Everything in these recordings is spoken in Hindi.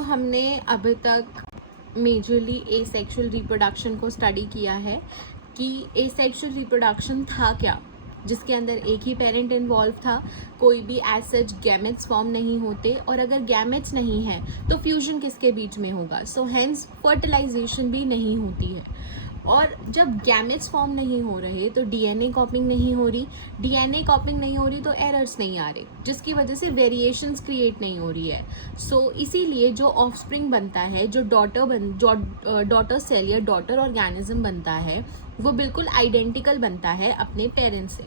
हमने अभी तक मेजरली एसेक्सुअल रिप्रोडक्शन को स्टडी किया है कि एसेक्सुअल रिप्रोडक्शन था क्या, जिसके अंदर एक ही पेरेंट इन्वॉल्व था, कोई भी एज सच गैमेट्स फॉर्म नहीं होते, और अगर गैमेट्स नहीं है तो फ्यूजन किसके बीच में होगा, सो हेंस फर्टिलाइजेशन भी नहीं होती है। और जब गैमेट्स फॉर्म नहीं हो रहे तो डीएनए कॉपिंग नहीं हो रही, डीएनए कॉपिंग नहीं हो रही तो एरर्स नहीं आ रहे, जिसकी वजह से वेरिएशंस क्रिएट नहीं हो रही है। इसीलिए जो ऑफस्प्रिंग बनता है, जो डॉटर सेल या डॉटर ऑर्गेनिज्म बनता है, वो बिल्कुल आइडेंटिकल बनता है अपने पेरेंट्स से।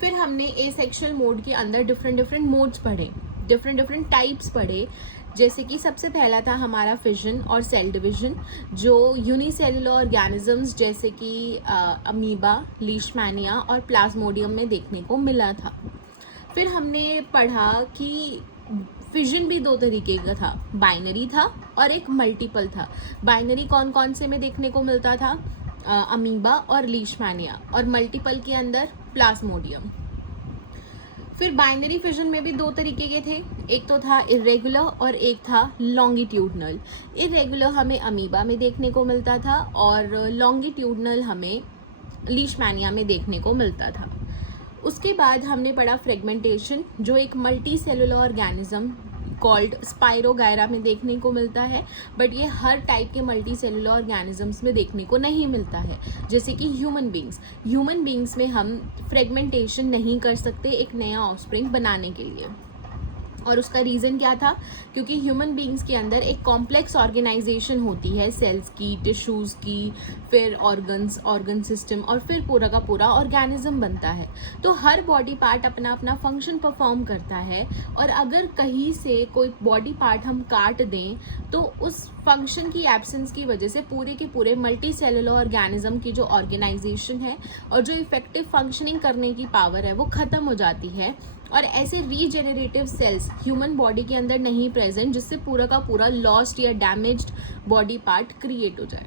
फिर हमने एसेक्सुअल मोड के अंदर डिफरेंट मोड्स पढ़े, डिफरेंट टाइप्स पढ़े। जैसे कि सबसे पहला था हमारा फिजन और सेल डिवीजन, जो यूनिसेलुलर ऑर्गेनिजम्स जैसे कि अमीबा, लीशमैनिया और प्लाज्मोडियम में देखने को मिला था। फिर हमने पढ़ा कि फिजन भी दो तरीके का था, बाइनरी था और एक मल्टीपल था। बाइनरी कौन कौन से में देखने को मिलता था, अमीबा और लीशमैनिया, और मल्टीपल के अंदर प्लाज्मोडियम। फिर बाइनरी फिजन में भी दो तरीके के थे, एक तो था इरेगुलर और एक था लॉन्गिट्यूडनल। इरेगुलर हमें अमीबा में देखने को मिलता था और लॉन्गिट्यूडनल हमें लीशमैनिया में देखने को मिलता था। उसके बाद हमने पढ़ा फ्रेगमेंटेशन, जो एक multi cellular organism called spirogyra में देखने को मिलता है, बट ये हर टाइप के मल्टी सेलुलर ऑर्गेनिजम्स में देखने को नहीं मिलता है। जैसे कि ह्यूमन बींग्स में हम फ्रेगमेंटेशन नहीं कर सकते एक नया ऑफस्प्रिंग बनाने के लिए। और उसका रीज़न क्या था, क्योंकि ह्यूमन बींग्स के अंदर एक कॉम्प्लेक्स ऑर्गेनाइजेशन होती है, सेल्स की, टिश्यूज़ की, फिर ऑर्गन सिस्टम, और फिर पूरा का पूरा ऑर्गेनिज्म बनता है। तो हर बॉडी पार्ट अपना अपना फंक्शन परफॉर्म करता है, और अगर कहीं से कोई बॉडी पार्ट हम काट दें तो उस फंक्शन की एब्सेंस की वजह से पूरे के पूरे मल्टी सेलुलर ऑर्गेनिज्म की जो ऑर्गेनाइजेशन है और जो इफेक्टिव फंक्शनिंग करने की पावर है वो ख़त्म हो जाती है। और ऐसे रीजेनरेटिव सेल्स ह्यूमन बॉडी के अंदर नहीं प्रेजेंट, जिससे पूरा का पूरा लॉस्ट या डैमेज्ड बॉडी पार्ट क्रिएट हो जाए।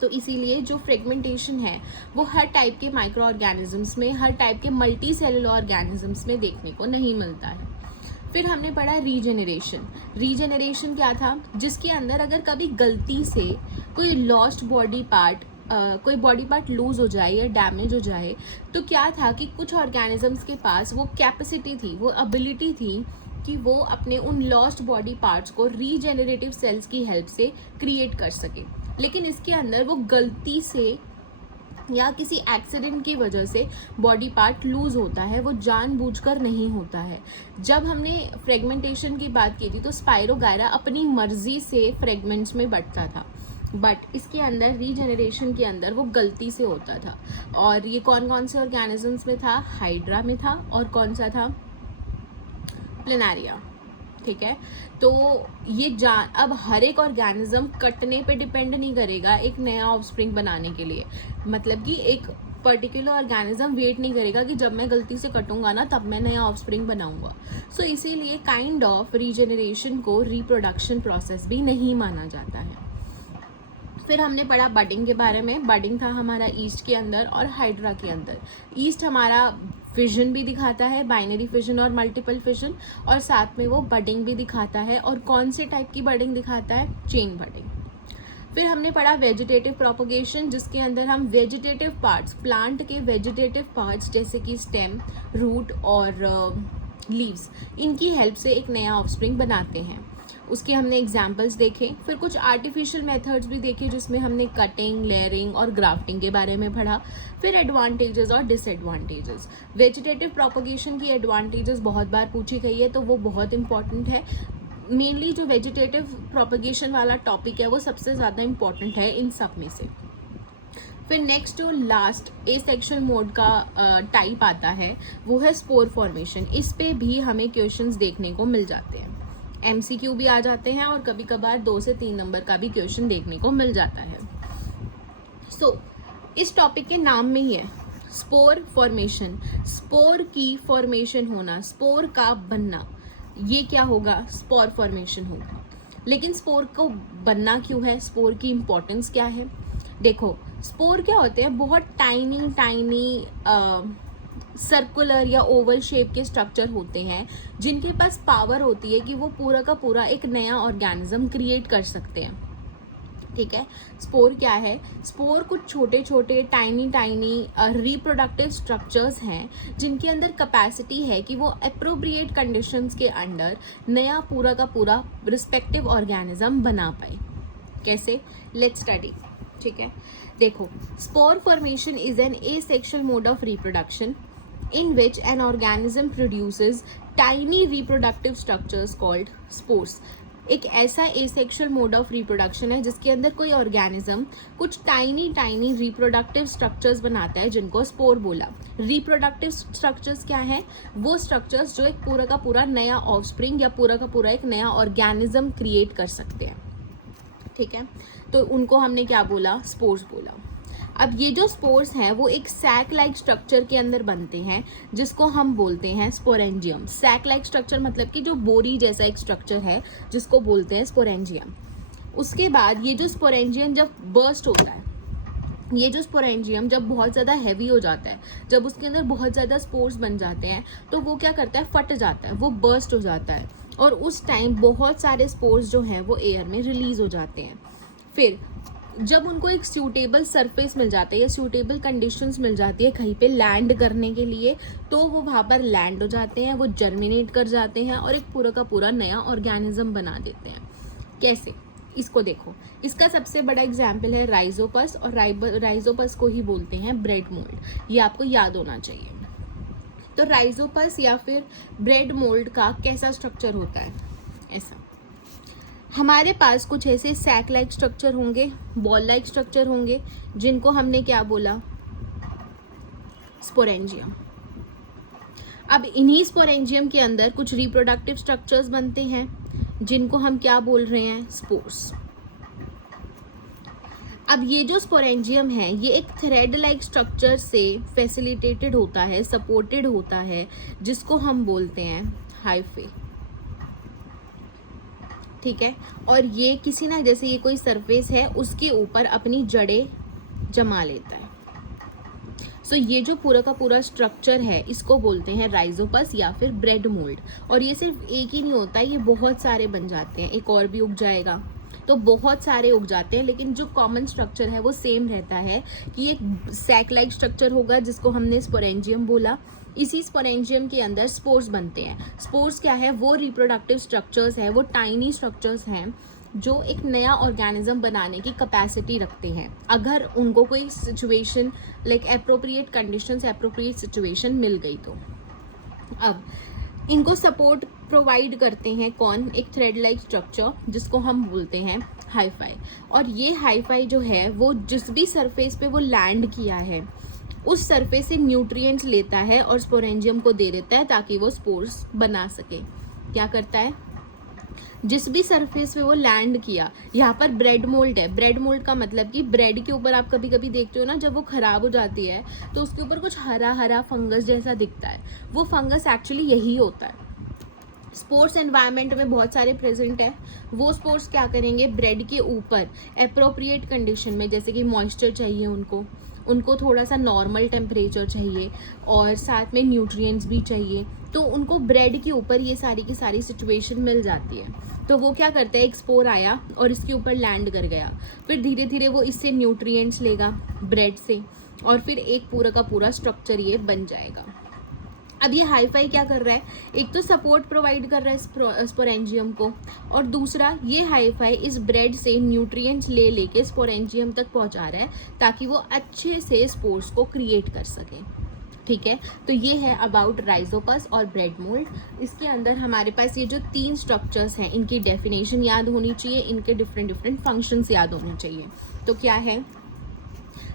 तो इसीलिए जो फ्रेगमेंटेशन है वो हर टाइप के माइक्रो ऑर्गेनिजम्स में, हर टाइप के मल्टी सेलुलर ऑर्गेनिजम्स में देखने को नहीं मिलता है। फिर हमने पढ़ा रीजेनरेशन क्या था, जिसके अंदर अगर कभी गलती से कोई लॉस्ट बॉडी पार्ट, कोई बॉडी पार्ट लूज हो जाए या डैमेज हो जाए, तो क्या था कि कुछ ऑर्गेनिजम्स के पास वो कैपेसिटी थी, वो एबिलिटी थी कि वो अपने उन लॉस्ट बॉडी पार्ट्स को रीजेनरेटिव सेल्स की हेल्प से क्रिएट कर सके। लेकिन इसके अंदर वो गलती से या किसी एक्सीडेंट की वजह से बॉडी पार्ट लूज होता है, वो जानबूझकर नहीं होता है। जब हमने फ्रेगमेंटेशन की बात की थी तो स्पाइरोगायरा अपनी मर्जी से फ्रेगमेंट्स में बंटता था, बट इसके अंदर रीजेनरेशन के अंदर वो गलती से होता था। और ये कौन कौन से ऑर्गेनिजम्स में था, हाइड्रा में था, और कौन सा था, प्लेनारिया। ठीक है, तो ये अब हर एक ऑर्गेनिज्म कटने पे डिपेंड नहीं करेगा एक नया ऑफस्प्रिंग बनाने के लिए। मतलब कि एक पर्टिकुलर ऑर्गेनिज्म वेट नहीं करेगा कि जब मैं गलती से कटूंगा ना तब मैं नया ऑफस्प्रिंग बनाऊंगा। सो इसीलिए काइंड ऑफ रीजेनरेशन को रिप्रोडक्शन प्रोसेस भी नहीं माना जाता है। फिर हमने पढ़ा बडिंग के बारे में। बडिंग था हमारा ईस्ट के अंदर और हाइड्रा के अंदर। ईस्ट हमारा फिजन भी दिखाता है, बाइनरी फिजन और मल्टीपल फिजन, और साथ में वो बडिंग भी दिखाता है। और कौन से टाइप की बडिंग दिखाता है, चेन बडिंग। फिर हमने पढ़ा वेजिटेटिव प्रोपोगेशन, जिसके अंदर हम वेजिटेटिव पार्ट्स, प्लांट के वेजिटेटिव पार्ट्स जैसे कि स्टेम, रूट और लीव्स, इनकी हेल्प से एक नया ऑफस्प्रिंग बनाते हैं। उसके हमने एग्जाम्पल्स देखे। फिर कुछ आर्टिफिशियल मेथड्स भी देखे, जिसमें हमने कटिंग, लेयरिंग और ग्राफ्टिंग के बारे में पढ़ा। फिर एडवांटेजेस और डिसएडवांटेजेस। वेजिटेटिव प्रोपोगेशन की एडवांटेजेस बहुत बार पूछी गई है, तो वो बहुत इंपॉर्टेंट है। मेनली जो वेजिटेटिव प्रोपोगेशन वाला टॉपिक है वो सबसे ज़्यादा इंपॉर्टेंट है इन सब में से। फिर नेक्स्ट जो लास्ट एसेक्सुअल मोड का टाइप आता है वो है स्पोर फॉर्मेशन। इस पे भी हमें क्वेश्चंस देखने को मिल जाते हैं, MCQ भी आ जाते हैं, और कभी कभार 2 से 3 नंबर का भी क्वेश्चन देखने को मिल जाता है। इस टॉपिक के नाम में ही है स्पोर फॉर्मेशन। स्पोर की फॉर्मेशन होना, स्पोर का बनना, ये क्या होगा, स्पोर फॉर्मेशन होगा। लेकिन स्पोर को बनना क्यों है, स्पोर की इम्पोर्टेंस क्या है। देखो, स्पोर क्या होते हैं, बहुत टाइनी सर्कुलर या ओवल शेप के स्ट्रक्चर होते हैं जिनके पास पावर होती है कि वो पूरा का पूरा एक नया ऑर्गेनिज्म क्रिएट कर सकते हैं। ठीक है, स्पोर क्या है? स्पोर कुछ छोटे छोटे टाइनी रिप्रोडक्टिव स्ट्रक्चर्स हैं जिनके अंदर कैपेसिटी है कि वो अप्रोप्रिएट कंडीशंस के अंडर नया पूरा का पूरा रिस्पेक्टिव ऑर्गेनिज्म बना पाए। कैसे? Let's study. ठीक है, देखो, spore formation is an asexual mode of reproduction in which an organism produces tiny reproductive structures called spores। एक ऐसा एसेक्सुअल मोड ऑफ रिप्रोडक्शन है जिसके अंदर कोई ऑर्गेनिज्म कुछ टाइनी रिप्रोडक्टिव स्ट्रक्चर्स बनाता है जिनको स्पोर बोला। रिप्रोडक्टिव स्ट्रक्चर्स क्या है? वो स्ट्रक्चर्स जो एक पूरा का पूरा नया ऑफस्प्रिंग या पूरा का पूरा एक नया ऑर्गेनिज्म क्रिएट कर सकते हैं। ठीक है, तो उनको हमने क्या बोला? स्पोर्स बोला। अब ये जो स्पोर्स हैं वो एक सैक लाइक स्ट्रक्चर के अंदर बनते हैं जिसको हम बोलते हैं स्पोरेंजियम। सैक लाइक स्ट्रक्चर मतलब कि जो बोरी जैसा एक स्ट्रक्चर है जिसको बोलते हैं स्पोरेंजियम। उसके बाद ये जो स्पोरेंजियम जब बर्स्ट होता है, ये जो स्पोरेंजियम जब बहुत ज़्यादा हैवी हो जाता है, जब उसके अंदर बहुत ज़्यादा स्पोर्स बन जाते हैं तो वो क्या करता है? फट जाता है, वो बर्स्ट हो जाता है और उस टाइम बहुत सारे स्पोर्स जो हैं वो एयर में रिलीज हो जाते हैं। फिर जब उनको एक सूटेबल सरफेस मिल जाता है या सूटेबल कंडीशंस मिल जाती है कहीं पे लैंड करने के लिए, तो वो वहाँ पर लैंड हो जाते हैं, वो जर्मिनेट कर जाते हैं और एक पूरा का पूरा नया ऑर्गेनिज्म बना देते हैं। कैसे? इसको देखो, इसका सबसे बड़ा एग्जाम्पल है राइजोपस, और राइजोपस को ही बोलते हैं ब्रेड मोल्ड। ये आपको याद होना चाहिए। तो राइजोपस या फिर ब्रेड मोल्ड का कैसा स्ट्रक्चर होता है? ऐसा, हमारे पास कुछ ऐसे सैक लाइक स्ट्रक्चर होंगे, बॉल लाइक स्ट्रक्चर होंगे जिनको हमने क्या बोला? स्पोरेंजियम। अब इन्हीं स्पोरेंजियम के अंदर कुछ रिप्रोडक्टिव स्ट्रक्चर्स बनते हैं जिनको हम क्या बोल रहे हैं? स्पोर्स। अब ये जो स्पोरेंजियम है ये एक थ्रेड लाइक स्ट्रक्चर से फैसिलिटेटेड होता है, सपोर्टेड होता है, जिसको हम बोलते हैं हाइफे। ठीक है, और ये किसी ना, जैसे ये कोई सरफेस है उसके ऊपर अपनी जड़ें जमा लेता है। सो ये जो पूरा का पूरा स्ट्रक्चर है इसको बोलते हैं राइजोपस या फिर ब्रेड मोल्ड। और ये सिर्फ एक ही नहीं होता, ये बहुत सारे बन जाते हैं। एक और भी उग जाएगा तो बहुत सारे उग जाते हैं, लेकिन जो कॉमन स्ट्रक्चर है वो सेम रहता है कि एक सैक लाइक स्ट्रक्चर होगा जिसको हमने स्पोरेंजियम बोला। इसी स्पोरेंजियम के अंदर स्पोर्स बनते हैं। स्पोर्स क्या है? वो रिप्रोडक्टिव स्ट्रक्चर्स है, वो टाइनी स्ट्रक्चर्स हैं जो एक नया ऑर्गेनिज्म बनाने की कैपेसिटी रखते हैं अगर उनको कोई situation like appropriate conditions, appropriate situation मिल गई तो। अब इनको सपोर्ट प्रोवाइड करते हैं कौन? एक थ्रेड लाइक स्ट्रक्चर जिसको हम बोलते हैं हाईफाई। और ये हाईफाई जो है वो जिस भी सरफेस पे वो लैंड किया है उस सरफेस से न्यूट्रिएंट्स लेता है और स्पोरेंजियम को दे देता है ताकि वो स्पोर्स बना सके। क्या करता है? जिस भी सरफेस पे वो लैंड किया, यहाँ पर ब्रेड मोल्ड है। ब्रेड मोल्ड का मतलब कि ब्रेड के ऊपर आप कभी कभी देखते हो ना, जब वो खराब हो जाती है तो उसके ऊपर कुछ हरा हरा फंगस जैसा दिखता है, वो फंगस एक्चुअली यही होता है। स्पोर्ट्स एनवायरनमेंट में बहुत सारे प्रेजेंट है। वो स्पोर्ट्स क्या करेंगे? ब्रेड के ऊपर एप्रोप्रिएट कंडीशन में, जैसे कि मॉइस्चर चाहिए उनको थोड़ा सा नॉर्मल टेम्परेचर चाहिए और साथ में न्यूट्रिएंट्स भी चाहिए, तो उनको ब्रेड के ऊपर ये सारी की सारी सिचुएशन मिल जाती है। तो वो क्या करता है? एक स्पोर आया और इसके ऊपर लैंड कर गया, फिर धीरे धीरे वो इससे न्यूट्रिएंट्स लेगा ब्रेड से और फिर एक पूरा का पूरा स्ट्रक्चर ये बन जाएगा। अब ये हाईफाई क्या कर रहा है? एक तो सपोर्ट प्रोवाइड कर रहा है स्पोरेंजियम को, और दूसरा ये हाईफाई इस ब्रेड से न्यूट्रिएंट्स लेके स्पोरेंजियम तक पहुंचा रहा है ताकि वो अच्छे से स्पोर्स को क्रिएट कर सके। ठीक है, तो ये है अबाउट राइजोपस और ब्रेड मोल्ड। इसके अंदर हमारे पास ये जो 3 स्ट्रक्चर्स हैं इनकी डेफिनेशन याद होनी चाहिए, इनके डिफरेंट फंक्शंस याद होने चाहिए। तो क्या है?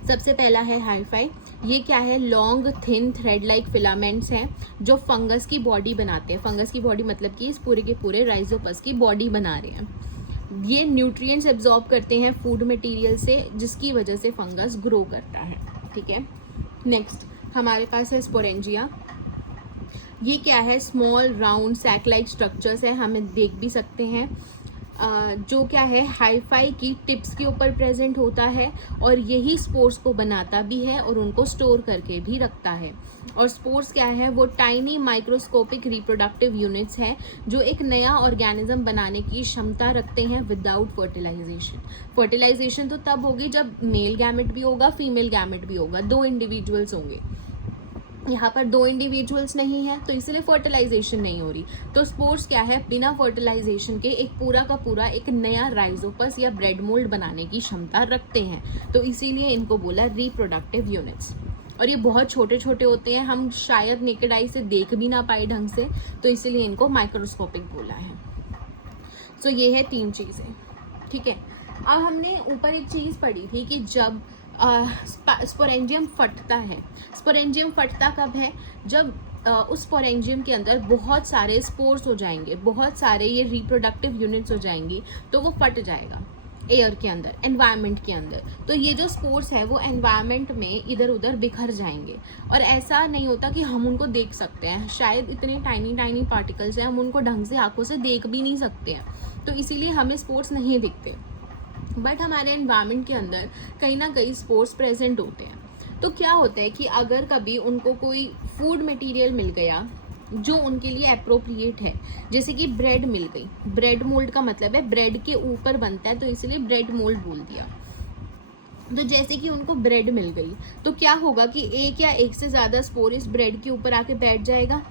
सबसे पहला है हाईफाई। ये क्या है? Long thin thread like filaments हैं जो फंगस की बॉडी बनाते हैं। फंगस की बॉडी मतलब कि इस पूरे के पूरे राइजोपस की बॉडी बना रहे हैं। ये न्यूट्रिएंट्स एब्जॉर्ब करते हैं फूड मटेरियल से, जिसकी वजह से फंगस ग्रो करता है। ठीक है, नेक्स्ट हमारे पास है स्पोरेंजिया। ये क्या है? Small round sac like structures है, हमें देख भी सकते हैं। जो क्या है हाई फाई की टिप्स के ऊपर प्रेजेंट होता है और यही स्पोर्स को बनाता भी है और उनको स्टोर करके भी रखता है। और स्पोर्स क्या है, वो टाइनी माइक्रोस्कोपिक रिप्रोडक्टिव यूनिट्स हैं जो एक नया ऑर्गेनिज्म बनाने की क्षमता रखते हैं विदाउट फर्टिलाइजेशन। फर्टिलाइजेशन तो तब होगी जब मेल गैमेट भी होगा, फीमेल गैमेट भी होगा, 2 इंडिविजुअल्स होंगे। यहाँ पर 2 इंडिविजुअल्स नहीं है तो इसलिए फर्टिलाइजेशन नहीं हो रही। तो स्पोर्स क्या है, बिना फर्टिलाइजेशन के एक पूरा का पूरा एक नया राइजोपस या ब्रेड मोल्ड बनाने की क्षमता रखते हैं, तो इसीलिए इनको बोला रिप्रोडक्टिव यूनिट्स। और ये बहुत छोटे छोटे होते हैं, हम शायद नेकेड आई से देख भी ना पाए ढंग से, तो इसीलिए इनको माइक्रोस्कोपिक बोला है। सो ये है 3 चीज़ें, ठीक है। अब हमने ऊपर एक चीज़ पढ़ी थी कि जब स्पोरेंजियम फटता है, स्पोरेंजियम फटता कब है, जब उस स्पोरेंजियम के अंदर बहुत सारे स्पोर्स हो जाएंगे, बहुत सारे ये रिप्रोडक्टिव यूनिट्स हो जाएंगी, तो वो फट जाएगा एयर के अंदर, एनवायरनमेंट के अंदर। तो ये जो स्पोर्स है वो एनवायरनमेंट में इधर उधर बिखर जाएंगे और ऐसा नहीं होता कि हम उनको देख सकते हैं, शायद इतने टाइनी टाइनी पार्टिकल्स हैं हम उनको ढंग से आंखों से देख भी नहीं सकते हैं, तो इसीलिए हमें स्पोर्स नहीं दिखते। बट हमारे एनवायरनमेंट के अंदर कहीं ना कहीं स्पोर्स प्रेजेंट होते हैं। तो क्या होता है कि अगर कभी उनको कोई फूड मटेरियल मिल गया जो उनके लिए अप्रोप्रिएट है, जैसे कि ब्रेड मिल गई, ब्रेड मोल्ड का मतलब है ब्रेड के ऊपर बनता है तो इसलिए ब्रेड मोल्ड बोल दिया। तो जैसे कि उनको ब्रेड मिल गई तो क्या होगा कि एक या एक से ज़्यादा स्पोर इस ब्रेड के ऊपर आके बैठ जाएगा।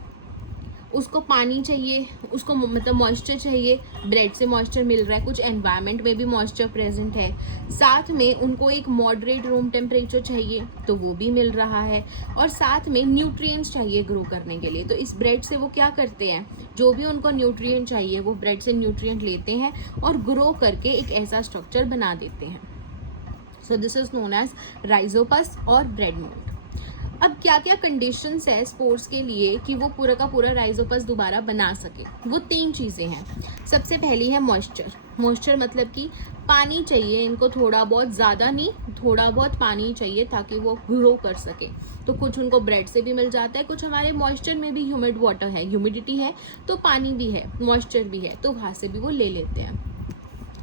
उसको पानी चाहिए, उसको मतलब मॉइस्चर चाहिए, ब्रेड से मॉइस्चर मिल रहा है, कुछ एनवायरनमेंट में भी मॉइस्चर प्रेजेंट है, साथ में उनको एक मॉडरेट रूम टेम्परेचर चाहिए तो वो भी मिल रहा है, और साथ में न्यूट्रिएंट्स चाहिए ग्रो करने के लिए। तो इस ब्रेड से वो क्या करते हैं, जो भी उनको न्यूट्रिएंट चाहिए वो ब्रेड से न्यूट्रिएंट लेते हैं और ग्रो करके एक ऐसा स्ट्रक्चर बना देते हैं। So this is known as rhizopus और ब्रेड मोल्ड। अब क्या क्या कंडीशंस है स्पोर्स के लिए कि वो पूरा का पूरा राइजोपस दोबारा बना सके, वो 3 चीज़ें हैं। सबसे पहली है मॉइस्चर। मॉइस्चर मतलब कि पानी चाहिए इनको, थोड़ा बहुत, ज़्यादा नहीं, थोड़ा बहुत पानी चाहिए ताकि वो ग्रो कर सके। तो कुछ उनको ब्रेड से भी मिल जाता है, कुछ हमारे मॉइस्चर में भी ह्यूमिड वाटर है, ह्यूमिडिटी है तो पानी भी है, मॉइस्चर भी है, तो वहाँ से भी वो ले लेते हैं।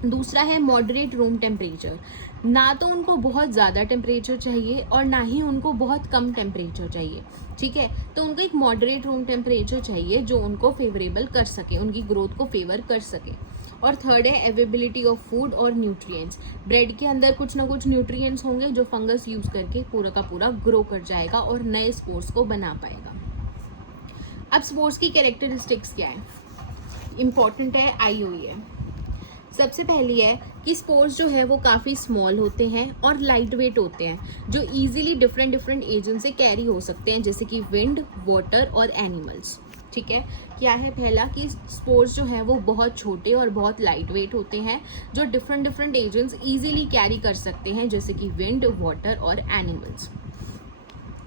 दूसरा है मॉडरेट रूम टेम्परेचर। ना तो उनको बहुत ज़्यादा टेम्परेचर चाहिए और ना ही उनको बहुत कम टेम्परेचर चाहिए, ठीक है। तो उनको एक मॉडरेट रूम टेम्परेचर चाहिए जो उनको फेवरेबल कर सके, उनकी ग्रोथ को फेवर कर सके। और थर्ड है अवेलेबिलिटी ऑफ फूड और न्यूट्रिएंट्स। ब्रेड के अंदर कुछ ना कुछ न्यूट्रिएंट्स होंगे जो फंगस यूज़ करके पूरा का पूरा ग्रो कर जाएगा और नए स्पोर्स को बना पाएगा। अब स्पोर्स की कैरेक्टरिस्टिक्स क्या है, इंपॉर्टेंट है, आई हुई है। सबसे पहली है कि स्पोर्स जो है वो काफ़ी स्मॉल होते हैं और लाइट वेट होते हैं, जो इजीली डिफरेंट एजेंट से कैरी हो सकते हैं, जैसे कि विंड, वाटर और एनिमल्स, ठीक है। क्या है पहला कि स्पोर्स जो है वो बहुत छोटे और बहुत लाइट वेट होते हैं, जो डिफरेंट एजेंट्स इजीली कैरी कर सकते हैं, जैसे कि विंड, वाटर और एनिमल्स।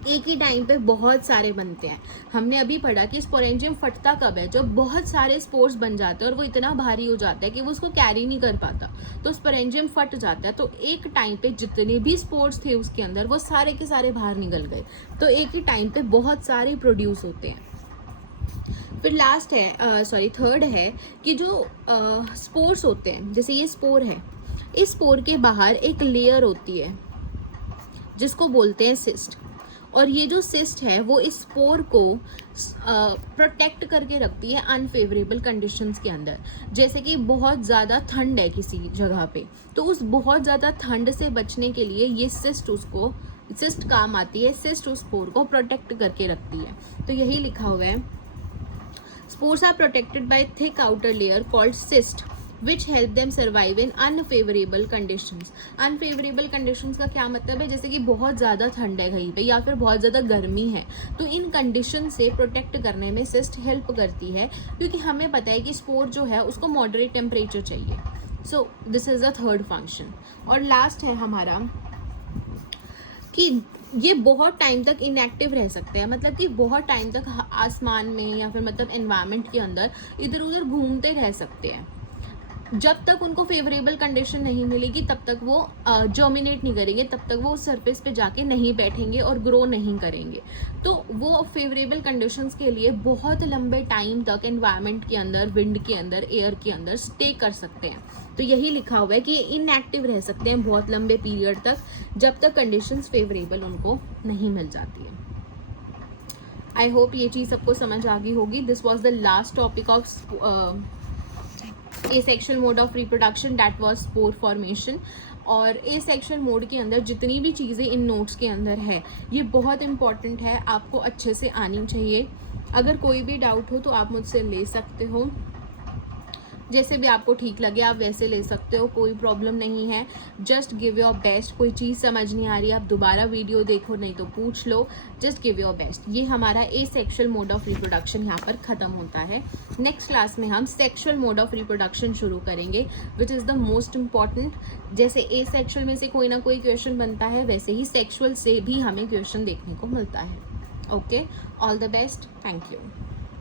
एक ही टाइम पे बहुत सारे बनते हैं। हमने अभी पढ़ा कि स्पोरेंजियम फटता कब है, जब बहुत सारे स्पोर्स बन जाते हैं और वो इतना भारी हो जाता है कि वो उसको कैरी नहीं कर पाता, तो स्पोरेंजियम फट जाता है। तो एक टाइम पे जितने भी स्पोर्स थे उसके अंदर वो सारे के सारे बाहर निकल गए, तो एक ही टाइम पे बहुत सारे प्रोड्यूस होते हैं। फिर लास्ट है थर्ड है कि जो स्पोर्स होते हैं, जैसे ये स्पोर है, इस स्पोर के बाहर एक लेयर होती है जिसको बोलते हैं सिस्ट, और ये जो सिस्ट है वो इस स्पोर को प्रोटेक्ट करके रखती है अनफेवरेबल कंडीशंस के अंदर। जैसे कि बहुत ज़्यादा ठंड है किसी जगह पे, तो उस बहुत ज़्यादा ठंड से बचने के लिए ये सिस्ट काम आती है, सिस्ट उस स्पोर को प्रोटेक्ट करके रखती है। तो यही लिखा हुआ है, spores are protected by thick outer layer called cyst which help them survive in unfavorable conditions। unfavorable conditions का क्या मतलब है, जैसे कि बहुत ज़्यादा ठंड है कहीं पे या फिर बहुत ज़्यादा गर्मी है, तो इन कंडीशन से प्रोटेक्ट करने में सिस्ट हेल्प करती है, क्योंकि हमें पता है कि स्पोर जो है उसको मॉडरेट टेम्परेचर चाहिए। So this is the third function. और लास्ट है हमारा कि ये बहुत टाइम तक इनएक्टिव रह सकते हैं, मतलब कि बहुत टाइम तक आसमान में या फिर मतलब एनवायरनमेंट के अंदर इधर उधर घूमते रह सकते हैं। जब तक उनको फेवरेबल कंडीशन नहीं मिलेगी तब तक वो जर्मिनेट नहीं करेंगे, तब तक वो सरफेस पे जाके नहीं बैठेंगे और ग्रो नहीं करेंगे। तो वो फेवरेबल कंडीशंस के लिए बहुत लंबे टाइम तक एनवायरनमेंट के अंदर, विंड के अंदर, एयर के अंदर स्टे कर सकते हैं। तो यही लिखा हुआ है कि इनएक्टिव रह सकते हैं बहुत लंबे पीरियड तक, जब तक कंडीशंस फेवरेबल उनको नहीं मिल जाती है। आई होप ये चीज़ सबको समझ आ गई होगी। This was the last topic of asexual mode of reproduction, that was spore formation. और एसेक्सुअल मोड के अंदर जितनी भी चीज़ें इन नोट्स के अंदर है ये बहुत इंपॉर्टेंट है, आपको अच्छे से आनी चाहिए। अगर कोई भी डाउट हो तो आप मुझसे ले सकते हो, जैसे भी आपको ठीक लगे आप वैसे ले सकते हो, कोई प्रॉब्लम नहीं है। Just give your best. कोई चीज़ समझ नहीं आ रही आप दोबारा वीडियो देखो, नहीं तो पूछ लो। Just give your best. ये हमारा एसेक्सुअल मोड ऑफ रिप्रोडक्शन यहाँ पर ख़त्म होता है। नेक्स्ट क्लास में हम सेक्सुअल मोड ऑफ रिप्रोडक्शन शुरू करेंगे, which is the most important. जैसे एसेक्सुअल में से कोई ना कोई क्वेश्चन बनता है, वैसे ही सेक्सुअल से भी हमें क्वेश्चन देखने को मिलता है। Okay, all the best, thank you.